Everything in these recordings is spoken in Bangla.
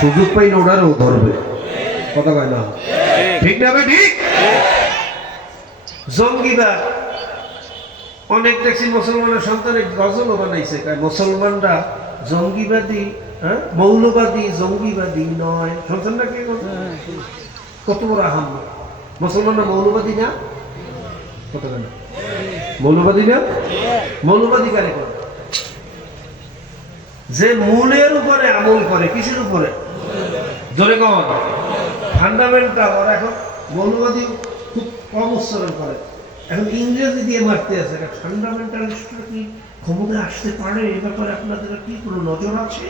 সুযোগ পাইলে ওনারও ধরবে, কথা কয় না, ঠিক না ভাই? ঠিক। জঙ্গিবাদ অনেক দেখছি মুসলমানের সন্তানের গজলও বানাইছে, মুসলমানরা জঙ্গিবাদী, হ্যাঁ মৌলবাদী জঙ্গিবাদী নয়, শুনছেন না? কে কত বড় আহাম! মুসলমানরা মৌলবাদী না, কত কেন মৌলবাদী না? মৌলবাদী কারে করে? যে মূলের উপরে আমল করে, কিসের উপরে? জোরে কন, ফান্ডামেন্টাল। ওরা এখন মৌলবাদী খুব কম উচ্চারণ করে, এখন ইংরেজি দিয়ে মারতে আছে। ফান্ডামেন্টালিস্টরা কি ক্ষমতায় আসতে পারে, এ ব্যাপারে আপনাদের কি কোনো নজর আছে?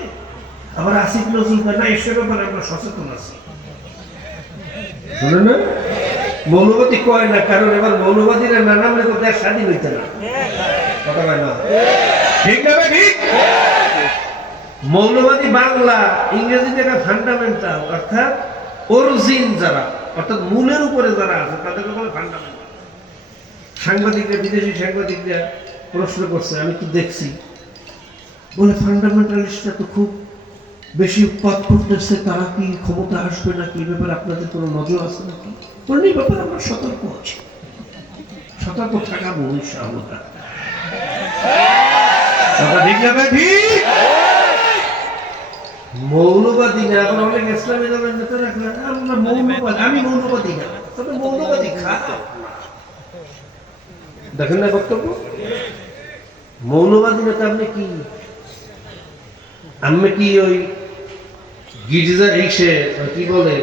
আবার আসিফ নজরুল না, এসে ব্যাপারে আমরা সচেতন আছি। শুনে না, মৌলবাদী কয় না, কারণ এবার মৌলবাদীরা না নামলে তো দেশ স্বাধীন হইতে না, কথা কয় না, ঠিক না? ঠিক। মৌলবাদী বাংলা, ইংরেজি থেকে ফান্ডামেন্টাল, অর্থাৎ অরিজিন যারা, অর্থাৎ মূলের উপরে যারা আছে তাদেরকে বলে ফান্ডামেন্টাল। সাংবাদিকরা, বিদেশি সাংবাদিকরা প্রশ্ন করছে, আমি তো দেখছি, বলে ফান্ডামেন্টালিস্টরা তো খুব বেশি উৎপাত করতেছে, তারা কি ক্ষমতা আসবে নাকি, ব্যাপারে আপনাদের কোনো নজর আছে নাকি? বলেন এই ব্যাপারে আমরা সতর্ক আছি, সতর্ক থাকাবো ইনশাআল্লাহ। ঠিক না ভাই? ঠিক। মৌলবাদী না, এখন অনেক ইসলামী দলের নেতারা আমরা মৌলবাদী, আমি মৌলবাদী না, তবে মৌলবাদী খারাপ দেখেন না বক্তব্য। মৌলবাদী নেতা আপনি কি, আমি কি ওই গির্জা এসে কি বলে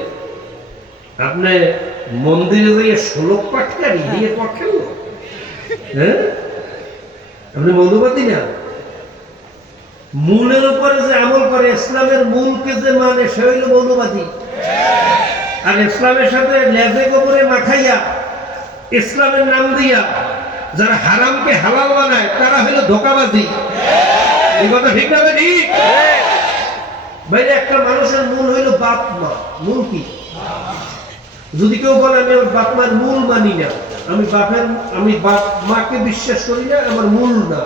আপনি মন্দিরে যাইয়ে শ্লোক পাঠকারী দিয়ে পড়েন? হ্যাঁ, আপনি মৌলবাদী না। মূলের উপরে যে আমল করে, ইসলামের মূলকে যে মানে, সে হইল মৌলবাদী। আর ইসলামের সাথে লেজে গোবরে মাখাইয়া ইসলামের নাম দিয়া যারা হারামকে হালাল বানায়, তারা হইল ধোঁকাবাজি। এই কথা ঠিক না? ঠিক। বাইরে একটা মানুষের মূল হইল বাপ মা। মূল কি? যদি কেউ বলে আমি আমার বাপ মার মূল মানি না, আমি বাপ মাকে বিশ্বাস করি না, আমার মূল না,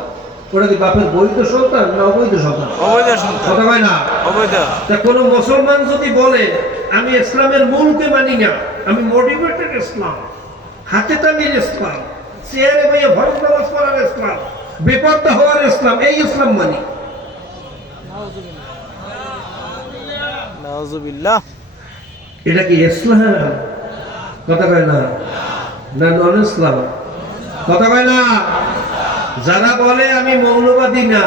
ওটা কি বাপের বৈধ সন্তান না অবৈধ সন্তান? অবৈধ সন্তান, কথা হয় না? অবৈধ। তা কোনো মুসলমান যদি বলে আমি ইসলামের মূলকে মানি না, আমি মোটিভেটেড ইসলাম, হাতে তালির ইসলাম, চেয়ারে বইয়ে ফরজ নামাজ পড়ার ইসলাম, বেপরদা হওয়ার ইসলাম, এই ইসলাম মানি, নাউজুবিল্লাহ, এটা কি ইসলাম? কথা কয় না, না নন ইসলাম, কথা কয় না। যারা বলে আমি মৌলবাদী না,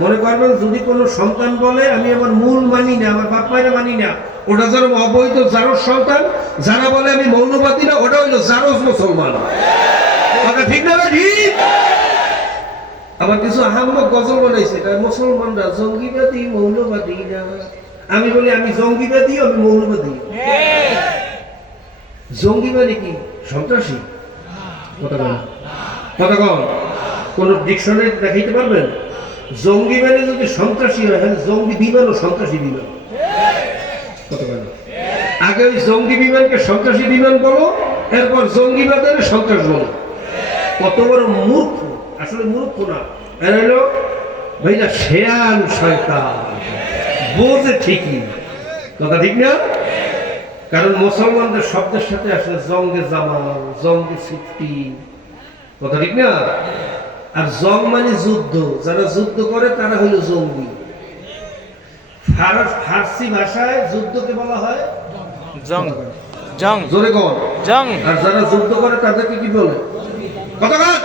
মনে করবেন যদি কোনো সন্তান বলে আমি আমার মূল মানি না, আমার বাপ মায়ের মানি না, ওটা যেন অবৈধ জারজ সন্তান। যারা বলে আমি মৌলবাদী না, ওটা হইল জারজ মুসলমান, কথা ঠিক না? ঠিক। আবার কিছু আহাম্মক গজল বানাইছে, মুসলমানরা জঙ্গিবাদী মৌলবাদী না। আমি বলি আমি জঙ্গিবাদী, আমি মৌলবাদী। জঙ্গিবাদী কি সন্ত্রাসী? কথা কন, কথা কন, কোন ডিকশনারি দেখাইতে পারবেন? জঙ্গি মানে যদি সন্ত্রাসী হয়, জঙ্গি বিমান ও সন্ত্রাসী বিমান, কথা বলেন। আগে ওই জঙ্গি বিমানকে সন্ত্রাসী বিমান বলো, এরপর জঙ্গিবাদের সন্ত্রাস বলো। কত বড় মূর্খ! আসলে মূর্খ না, এরা হলো ভাইরা শেয়ান শয়তান, বোঝে ঠিকই, কথা ঠিক না? কারণ মুসলমানদের শব্দের সাথে আসলে জঙ্গে জামাল, জঙ্গে সিফটি, কথা ঠিক না? আর জং মানে যুদ্ধ, যারা যুদ্ধ করে তারা হলো জঙ্গি। ফার্সি ভাষায় যুদ্ধকে বলা হয় জং, জং, জোরে কোন জং। আর যারা যুদ্ধ করে তাদেরকে কি বলে? কথা বল।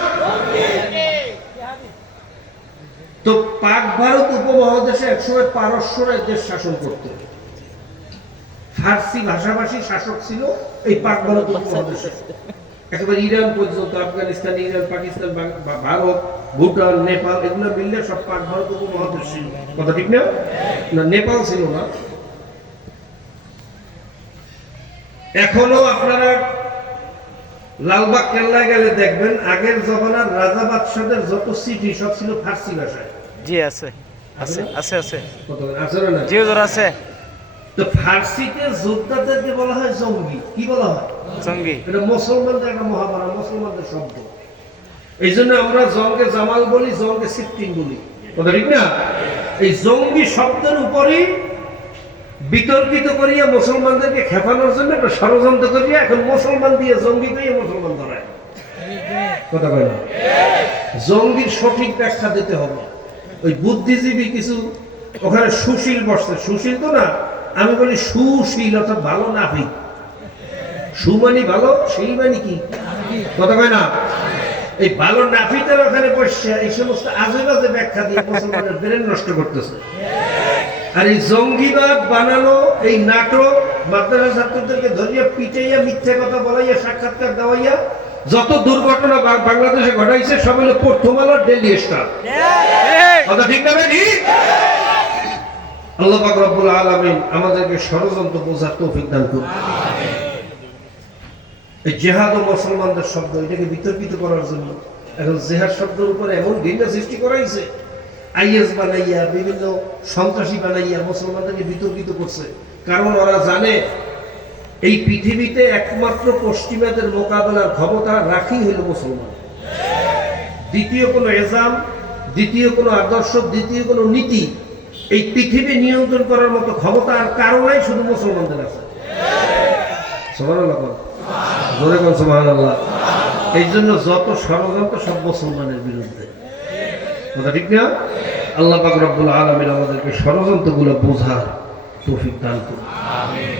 তো পাক ভারত উপমহাদেশে একসময় পারস্যরা দেশ শাসন করত। ফার্সি ভাষাভাষী শাসক ছিল এই পাক ভারত উপমহাদেশে, একেবারে ইরান পর্যন্ত, আফগানিস্তান, ইরান, পাকিস্তান, ভারত, ভুটান, নেপাল, এগুলো মিললে সব পাক ভারত উপমহাদেশ ছিল, কথা ঠিক না? না, নেপাল ছিল না। এখনো আপনারা লালবাগ কেল্লায় গেলে দেখবেন আগের জমানার রাজা বাদশাদের যত চিঠি সব ছিল ফার্সি ভাষায়। জি আছে, আছে, আছে, আছে, আছে না? জি হুজুর আছে। তো ফার্সিতে যোদ্ধাদেরকে বলা হয় জঙ্গি। কি বলা হয়? জঙ্গি। এটা মুসলমানদের একটা মহামারা, মুসলমানদের শব্দ। এই জন্য আমরা জঙ্গে জামাল বলি, জঙ্গে সিফটিন বলি, কথা ঠিক না? এই জঙ্গি শব্দের উপরেই বিতর্কিত করিয়া মুসলমানদেরকে খেপানোর জন্য একটা ষড়যন্ত্র করিয়া এখন মুসলমান দিয়ে জঙ্গি দিয়ে মুসলমান ধরায়। কথা বলে না, জঙ্গির সঠিক ব্যাখ্যা দিতে হবে। ওই বুদ্ধিজীবী কিছু ওখানে সুশীল বসছে, সুশীল তো না, আমি বলি সুশীল অর্থাৎ ভালো নাফিক। সুমানি ভালো, শীল মানে কি? কথা কয় না, এই ভালো নাফিকের ওখানে বসছে এই সমস্ত আজে বাজে ব্যাখ্যা দিয়ে মুসলমানের ব্রেন নষ্ট করতেছে। আর এই জঙ্গিবাদ বানানো এই নাটক মাদ্রাসা ছাত্রদেরকে ধরিয়া পিটাইয়া মিথ্যা কথা বলাইয়া সাক্ষাৎকার দেওয়াইয়া যত দুর্ঘটনা বাংলাদেশে ঘটাইছে সব হলো প্রথম আলো ডেইলি স্টার। কথা ঠিক না ভাই? আল্লাহ পাক রব্বুল আলামিন আমাদেরকে ষড়যন্ত্র বোঝার তৌফিক দান করুন। এই জেহাদ ও মুসলমানদের শব্দ এটাকে বিতর্কিত করার জন্য এখন জেহাদ শব্দের উপরে এমন ঘৃণা সৃষ্টি করাইছে, আইএস বানাইয়া বিভিন্ন সন্ত্রাসী বানাইয়া মুসলমানদেরকে বিতর্কিত করছে। কারণ ওরা জানে এই পৃথিবীতে একমাত্র পশ্চিমাদের মোকাবেলার ক্ষমতা রাখি হইল মুসলমান। দ্বিতীয় কোনো এজাম, দ্বিতীয় কোনো আদর্শ, দ্বিতীয় কোনো নীতি এই পৃথিবী নিয়ন্ত্রণ করার মতো ক্ষমতা আর কারণেই শুধু মুসলমানদের আছে। সুবহানাল্লাহ, জোরে কোন সুবহানাল্লাহ। এই জন্য যত ষড়যন্ত্র সব মুসলমানের বিরুদ্ধে। কথা ঠিক না? আল্লাহ পাক রব্বুল আলামিন আমাদেরকে ষড়যন্ত্রগুলো বোঝার তৌফিক দান করুন।